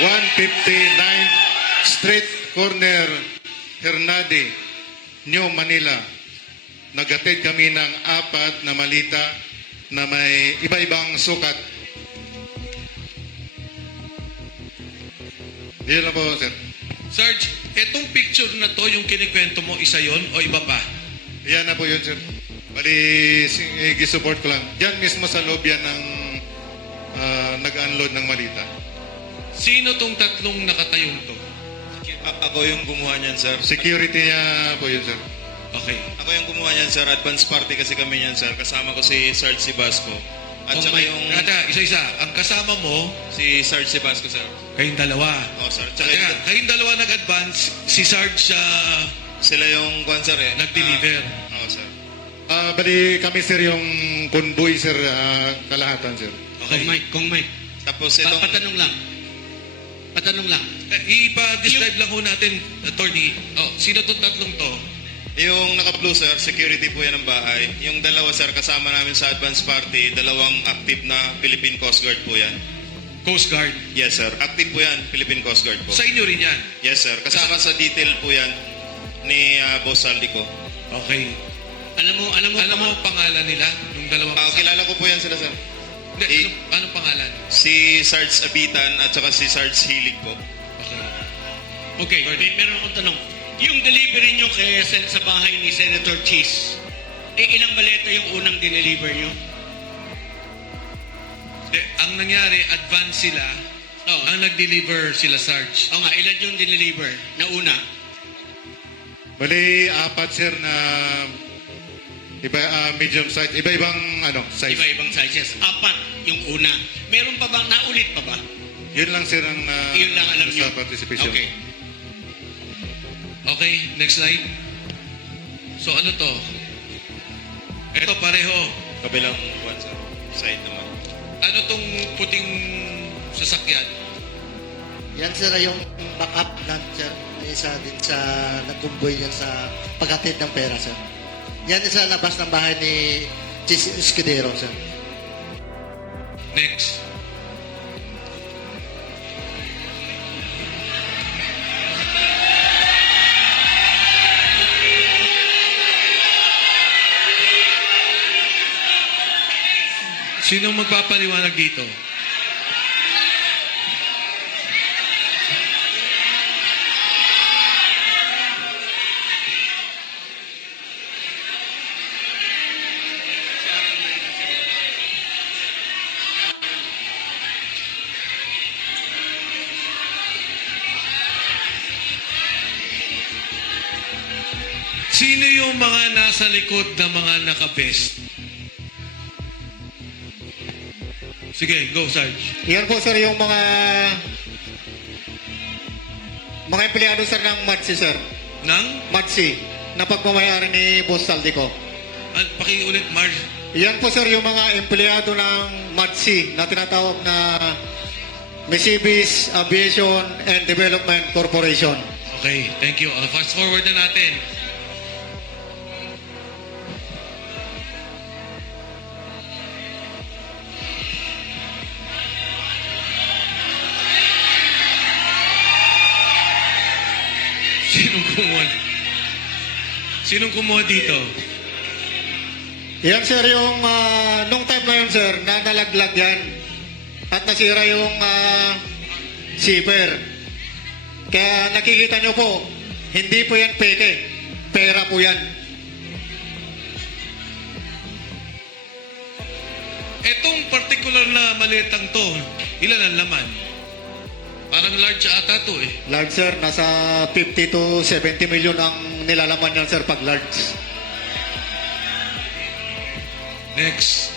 159th Street Corner, Hernade, New Manila. Nagatid kami ng 4 na malita na may iba-ibang sukat. Yun lang po, sir. Sarge, etong picture na to, yung kinikwento mo, isa yon o iba pa? Yan na po yun, sir. Bali, gisupport ko lang. Yan mismo sa loob yan ng nag-unload ng malita. Sino tong tatlong nakatayong to? Ako yung gumawa niyan, sir. Security niya po yun, sir. Okay. Ako yung gumawa niyan, sir. Advance party kasi kami niyan, sir. Kasama ko si Sarge Sibasco. At Kung saka may- yung Isa-isa. Ang kasama mo, si Sarge Sibasco, sir. kayong dalawa. Oo, sir. Tsaka Teka, kayong dalawa nag-advance, si Sarge sila yung kwan, sir, eh. nag-deliver. Oo, sir. Bali, kami, sir, yung convoy, sir, kalahatan, sir. Okay. Kung Mike. Tapos itong... Patanong lang. Ipa-describe lang ho natin, attorney. Oh, sino tong tatlong to? Yung naka-blue, sir, security po yan ng bahay. Yung dalawa, sir, kasama namin sa advance party, dalawang active na Philippine Coast Guard po yan. Coast Guard. Yes, sir. Active po yan, Philippine Coast Guard po. Sa inyo rin yan. Yes, sir. Kasama sa detail po yan ni Boss Saldico. Okay. Alam mo ang pangalan nila? Nung dalawang Kilala ko po yan sila, sir. Hindi, anong pangalan? Si Sarge Abitan at saka si Sarge Hilig po. Okay, meron akong tanong. Yung delivery nyo sa bahay ni Senator Cheese, ilang maleta yung unang dineliver nyo? Ang nangyari, advance sila. Ang nag-deliver sila, Sarge. O nga, ilan yung dineliver na una? Bali, 4, sir, na medium size. Iba-ibang size. Iba-ibang sizes. 4 yung una. Meron pa bang naulit pa ba? Yun lang, sir, ang Yun lang alam nyo? sa participation. Okay. Okay, next slide. So ano to? Ito pareho. Kabilang one, sir. Side naman. Ano tong puting sasakyan? Yan sir yung backup lang sir. Isa din sa nagkumboy yan sa paghatid ng pera sir. Yan sa labas ng bahay ni Chis Escudero sir. Next. Sinong magpapaliwanag dito? Sino yung mga nasa likod na mga naka-vest? Sige, go, Sarge. Yan po sir yung mga empleyado sir ng MADSI sir. Nang? MADSI na pagmamayari ni Boss Saldico. Pakiulit, Marge. Yan po sir yung mga empleyado ng MADSI na tinatawag na Misibis Aviation and Development Corporation. Okay, thank you. Fast forward na natin. Sinong kumuha dito? Yan sir yung nung time na yun sir na nalaglag yan at nasira yung zipper. Kaya nakikita nyo po, hindi po yan peke. Pera po yan. Etong particular na maletang to, ilan ang laman? Parang large ata to eh. Large sir, nasa 50 to 70 million ang nilalaman yan sir pag large. Next.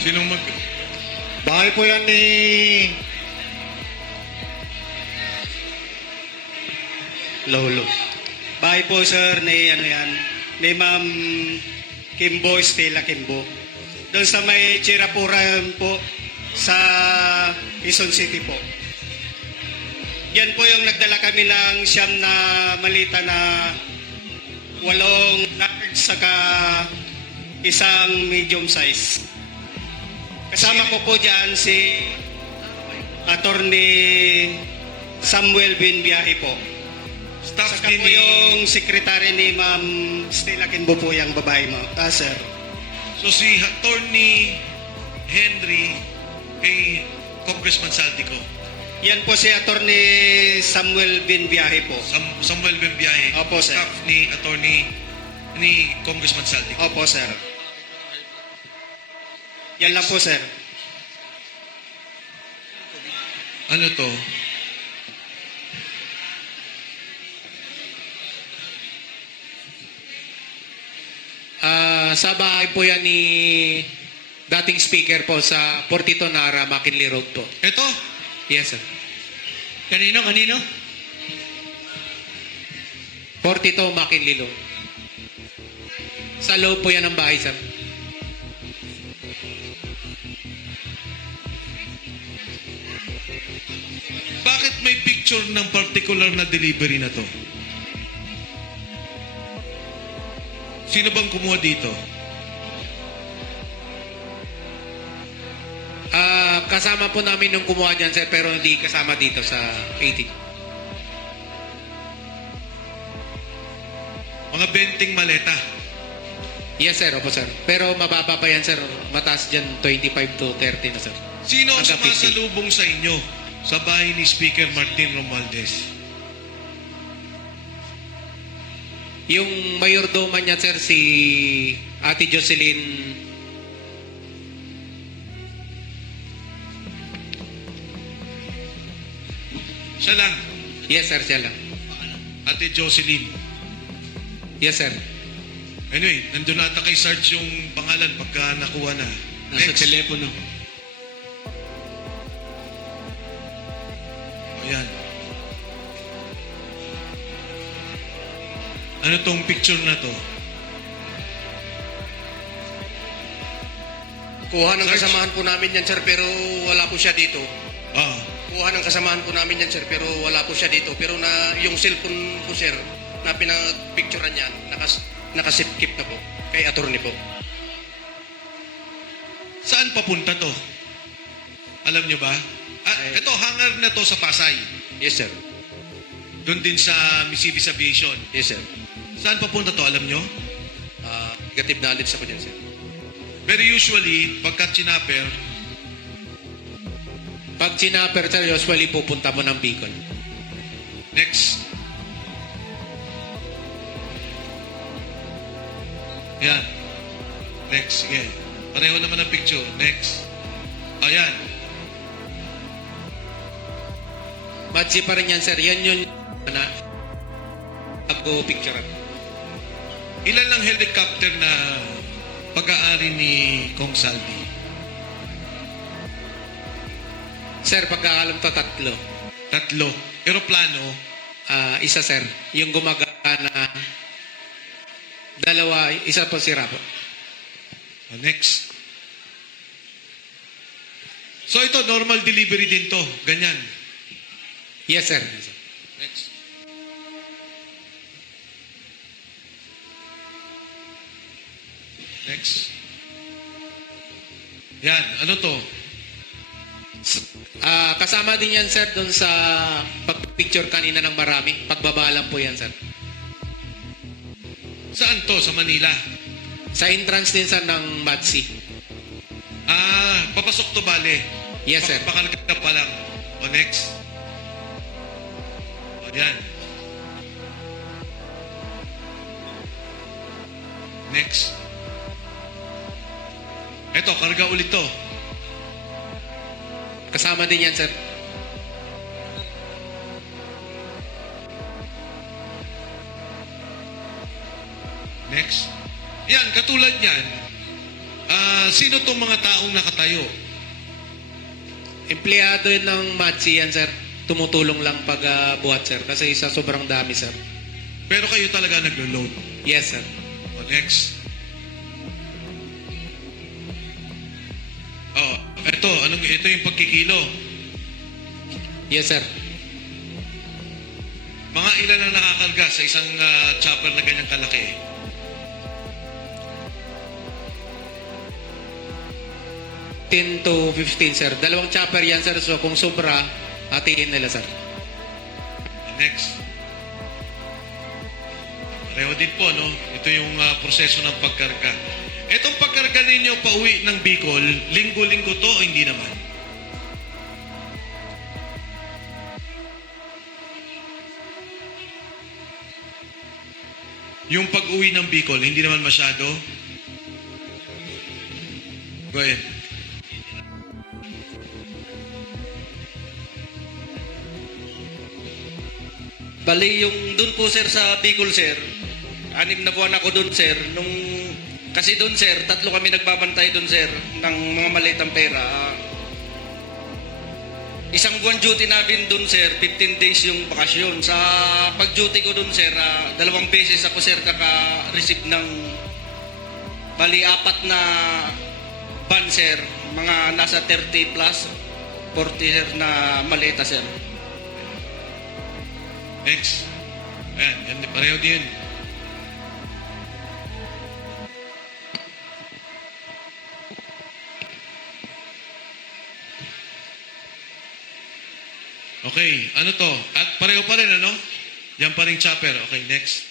Sinong mag... Bahay po yan ni Lolo. Bahay po sir ni ni Ma'am Kimbo Estela Kimbo. Doon sa may Chirapuran po sa Quezon City po. Yan po yung nagdala kami ng siyam na malita na 8 large saka isang medium size. Kasama ko po dyan si Attorney Samuel Binbiyahe po. Staff Saka po ni yung sekretary ni Ma'am Stella Kimbo po yung babae mo. Sir. So si Attorney Henry kay Congressman Saldico. Yan po si Attorney Samuel Binbiyahe po. Samuel Bembiaye. Opo, sir. Staff ni ni Congressman Saldico. Opo, sir. Yan lang po, sir. Ano to? Sa bahay po yan ni dating speaker po sa Portito Nara, McKinley Road po. Ito? Yes, sir. Kanino? Portito, McKinley Road. Sa loob po yan ang bahay, sir. Bakit may picture ng particular na delivery na to? Sino bang kumuha dito? Kasama po namin nung kumuha dyan, sir, pero hindi kasama dito sa 18. Mga benting maleta. Yes, sir. Opo, sir. Pero mababa pa yan, sir. Mataas dyan, 25 to 30 na, sir. Sino ang Hanggang 50. sumasalubong sa inyo sa bahay ni Speaker Martin Romualdez? Yung mayordoma niya, sir, si Ate Jocelyn. Siya lang. Yes, sir, siya lang. Ate Jocelyn. Yes, sir. Anyway, nandun nata kay Sarge yung pangalan pagka nakuha na. Nasa Next. telepono. Ayan. Ano tong picture na to? Kuha ng Sarge? kasamahan po namin yan, sir, pero wala po siya dito. Ah, Kuha ng kasamahan po namin yan, sir, pero wala po siya dito. Pero yung cellphone po, sir, na pinapicturean niya, nakasipkip na po. Kay attorney po. saan papunta to? Alam nyo ba? Ito, hangar na to sa Pasay. Yes, sir. Doon din sa Mississippi Aviation. Yes, sir. Saan papunta to? Alam nyo? Negative knowledge ako dyan, sir. Very usually, pagka chinapper, Pag chinapper, sir, usually pupunta mo ng Bicol. next. Yan. Next, sige. Pareho naman ang picture. Next. Ayan. Matsi pa rin yan, sir. Yan yun na pag-picture. Ilan lang helicopter na pag-aari ni Kong Saldi? Sir, pagkakalam to, 3. 3. Aeroplano, Isa, sir. Yung gumagana, 2, isa po sira po. next. So ito, normal delivery din to. Ganyan. Yes, sir. Yes, sir. Next. Next. Yan, ano to? Kasama din yan, sir, doon sa pag-picture kanina ng marami. Pagbabalang po yan, sir. Saan to? Sa Manila? Sa entrance din, sir, ng Matsi. Papasok to bale. Yes, sir. Pakalagay ka pa lang. O, next. O, yan. Next. Eto, karga ulit to. Kasama din yan, sir. Next. Yan, katulad yan. Sino tong mga taong nakatayo? Empleyado yun ng Matsi yan, sir. Tumutulong lang pag buhat, sir. Kasi sa sobrang dami, sir. Pero kayo talaga naglo-load. Yes, sir. O, next. Oh, ito yung pagkikilo. Yes, sir. Mga ilan na nakakarga sa isang chopper na ganyang kalaki? 10 to 15, sir. Dalawang chopper yan, sir. So, kung sobra, hatiin nila, sir. Next. Pareho din po, no? Ito yung proseso ng pagkarga. Itong pagkarga ninyo pauwi ng Bicol, linggo-linggo to o hindi naman? Yung pag-uwi ng Bicol, hindi naman masyado? Go ahead. Bali, yung dun po sir sa Bicol sir, 6 na buwan ako dun sir. Kasi dun sir, 3 kami nagbabantay dun sir ng mga malitang pera. Isang buwan duty namin dun sir, 15 days yung bakasyon. Sa pag-duty ko dun sir, 2 beses ako sir kaka-receive ng bali 4 na ban sir. Mga nasa 30 plus, 40 sir na malita sir. Next. Ayan, yan, pareho din. Okay, ano to? At pareho pa rin, ano? Yan pa rin chopper. Okay, next.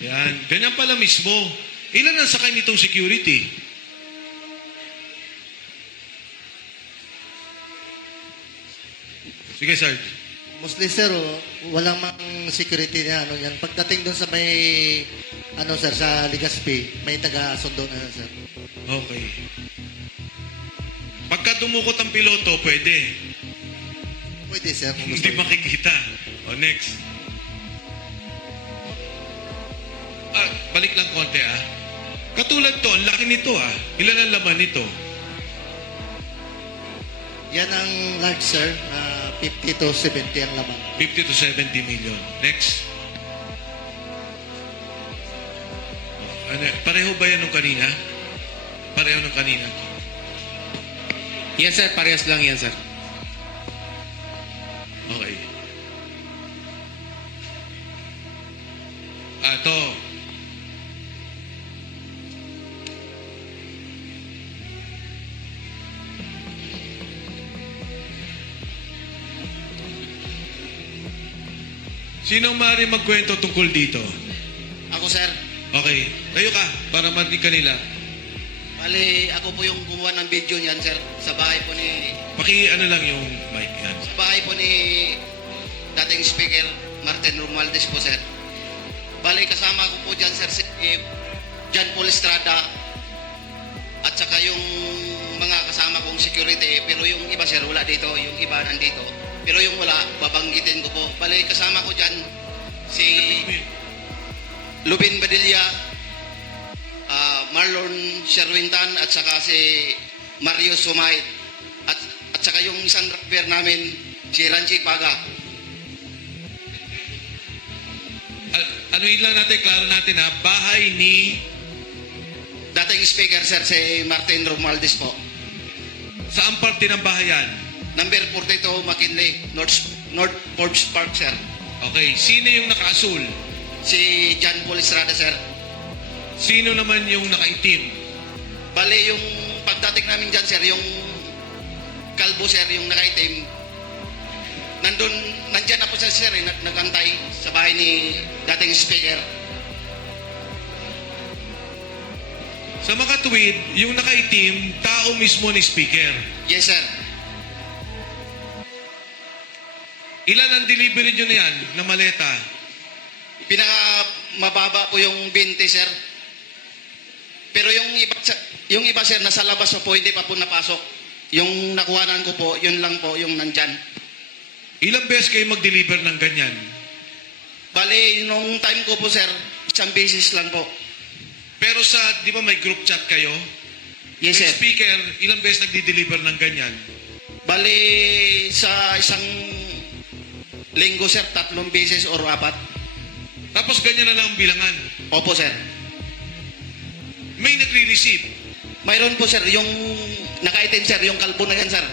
Yan, ganyan pala mismo. Ilan ang sakay nitong security? Sige, Sarge. Mostly, sir, walang mang security na ano yan. Pagdating doon sa may, ano, sir, sa Legazpi, may taga-sundo na yan, sir. Okay. Pagka dumukot ang piloto, pwede. Pwede, sir. kung gusto Hindi niyo. makikita. O, next. Balik lang konti, Katulad to, ang laki nito, Ilan ang laman nito? Yan ang large, sir. 50 to 70 ang laman. 50 to 70 million. Next. Ano, pareho ba yan nung kanina? Pareho nung kanina. Yes, sir. Parehas lang yan, sir. Okay. Ito. Sino ang maaari magkwento tungkol dito? Ako sir, Okay. Tayo ka para marinig kanila. bali ako po yung gumawa ng video niyan sir sa bahay po ni Ano lang yung mic yan. sa bahay po ni dating speaker Martin Romualdez po sir. Bali kasama ko po diyan sir si John Paul Estrada at saka yung mga kasama kong security, pero yung iba sir wala dito, yung iba nandito. Pero yung wala, babanggitin ko po. Bali kasama ko diyan si Lubin Badilla, Marlon Sherwintan at saka si Mario Sumay at saka yung isang rapper namin si Ranchi Paga. Ano yun lang natin, klaro natin bahay ni Dating speaker sir si Martin Romualdez po. saan parte ng bahayan? Number 42 McKinley, North Forbes Park sir. Okay, sino yung nakaasul? Si John Paul Estrada sir. Sino naman yung nakaitim? Bali yung pagdating namin dyan sir, yung kalbo sir, yung nakaitim, nandyan ako sir, nagantay sa bahay ni dating speaker. Sa makatuwid, yung nakaitim, tao mismo ni speaker. Yes sir. Ilan ang delivery nyo na yan, na maleta? Pinaka mababa po yung 20 sir. Pero yung iba sir nasa labas pa po, hindi pa po napasok. Yung nakuhanan ko po, yun lang po yung nandyan. Ilang beses kayo mag-deliver ng ganyan? Bali, nung time ko po sir, isang beses lang po. Pero sa, di ba may group chat kayo? Yes May sir. speaker, ilang beses nagdi-deliver ng ganyan? Bali, sa isang linggo sir, 3 beses or 4. Tapos ganyan na lang ang bilangan. Opo sir. May nagre-receive. Mayroon po sir, yung nakaitim sir, yung kalbo na yan sir.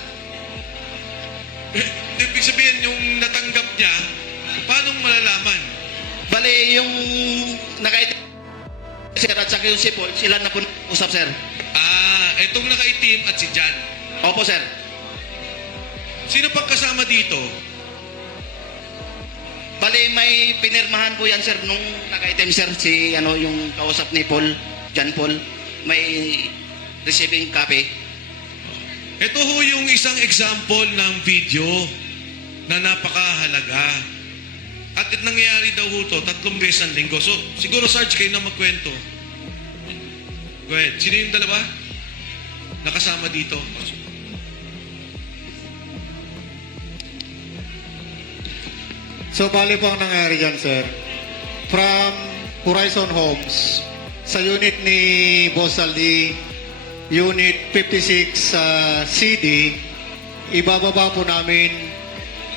Ibig sabihin, yung natanggap niya, paano malalaman? Bali, yung nakaitim sir, at saka yung si Paul, sila na po usap, sir. Itong nakaitim at si Jan. Opo, sir. Sino pang kasama dito? Bali, may pinirmahan po yan, sir, nung naka-item, sir, si, yung kausap ni Paul, John Paul, may receiving copy. Ito ho yung isang example ng video na napakahalaga. At nangyayari daw ho to 3 beses ang linggo. So, siguro, Sarge, kayo na magkwento. Go ahead. Sino yung dalawa? Nakasama dito. So, bali po ang nangyari dyan, sir. From Horizon Homes, sa unit ni Boss Aldi, Unit 56 CD, ibababa po namin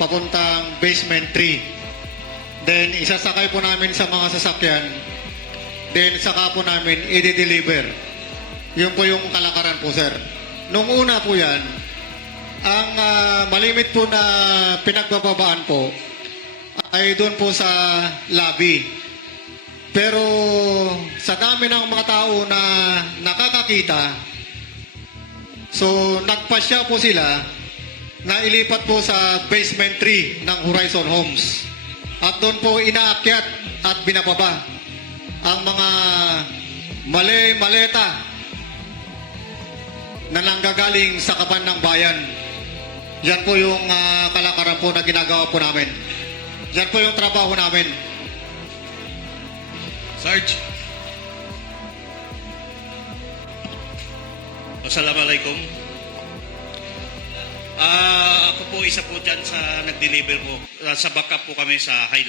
papuntang basement 3. Then, isasakay po namin sa mga sasakyan. Then, saka po namin i-deliver. Yun po yung kalakaran po, sir. Nung una po yan, ang malimit po na pinagbababaan po ay doon po sa lobby. Pero sa dami ng mga tao na nakakakita, so nagpasya po sila na ilipat po sa basement 3 ng Horizon Homes. At doon po inaakyat at binababa ang mga maleta na nanggagaling sa kaban ng bayan. Yan po yung kalakaran po na ginagawa po namin. Yan po yung trabaho namin. Sarge. Assalamualaikum. Ako po isa po dyan sa nag-deliver po. Sa backup po kami sa Highland.